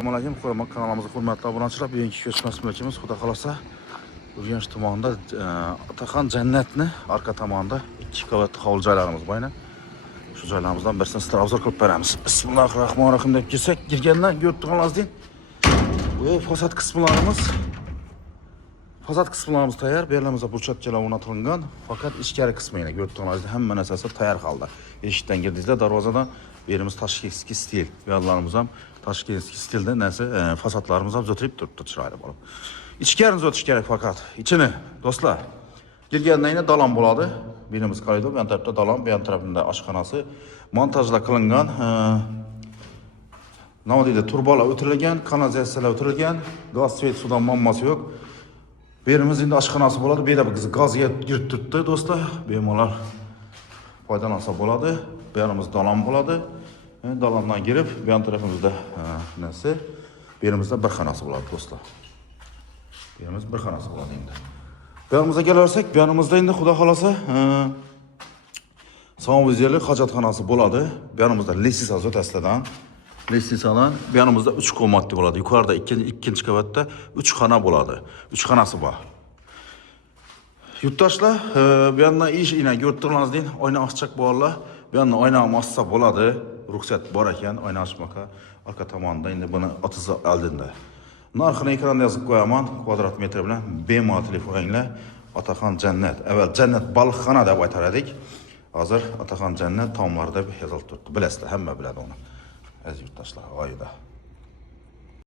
Assalomu alaykum, kanalımızda hurmatli obunachilar. Bugungi ko'rsatmamiz xudo xolasa Urganch tumanida Ataxon Jannatni arka tomonida 2 qavat hovli joylarimiz bor. Shu joylarimizdan birisini sizlarga obzor qilib beramiz. Bismillahirrohmanirrohim deb kelsak, girgandan ko'rib turganingizdek, bu fasad qismlarimiz tayyor. Bu yerlarimizda burchakchalar o'rnatilgan, faqat ichkari qismini ko'rib turganingizdek, hamma narsasi tayyor holda. Eshikdan kirdingizlar, darvozadan yerimiz tashkilskiy stil. Bu yerlarimiz ham tashkilskiy stilda narsa fasadlarimiz ham zo'tirib turibdi, chiroyli bo'lib. İçkəriniz o'tish kerak faqat. İçini do'stlar. Girgandan keyin dalon bo'ladi. Birimiz koridor, bu yon tarafda dalon, bu yon tarafında oshxonasi montajlar qilingan. Nima deydi, turbalar o'tirilgan, kanalizatsiyalar o'tirilgan, gaz, svet, sudan muammosi yo'q. Birimiz endi oshxonasi bo'ladi. Bu yerda biz gazga kirib turibdi do'stlar. Bemalol foydalansa bo'ladi. Bu yerimiz dalon bo'ladi. Dalondan girib, bu yon tarafimizda narsa, bu yerimizda bir xonasi bo'ladi do'stlar. Yerimiz bir xonasi bo'ladi endi. Bu yorimizga kelarsak, bu yorimizda endi xudo xolasa samovyozerlik hojatxonasi bo'ladi. Bu yorimizda lestnitsa o'tasidan, lestnitsadan bu yorimizda 3 qavatli bo'ladi. Yuqorida ikkinchi qavatda 3 xona bo'ladi. 3 xonasi bor. Yurtdoshlar, bu yerdan ish ina ko'rib turganingizdek, oyna ochchak bolalar, bu yerdan oyna ochsa bo'ladi. Ruxsat bor ekan, oyna ochmoqqa. Orqa tomonda endi buni otizi oldinda. Narxini ekranda yozib qo'yaman, kvadrat metr bilan bemalol telefoninglar. Ataxon Jannat. Avval Jannat baliqxona deb aytar edik. Hozir Ataxon Jannat tomlarida yozilib turibdi. Bilasizlar, hamma biladi uni. Aziz yurtdoshlar, oyida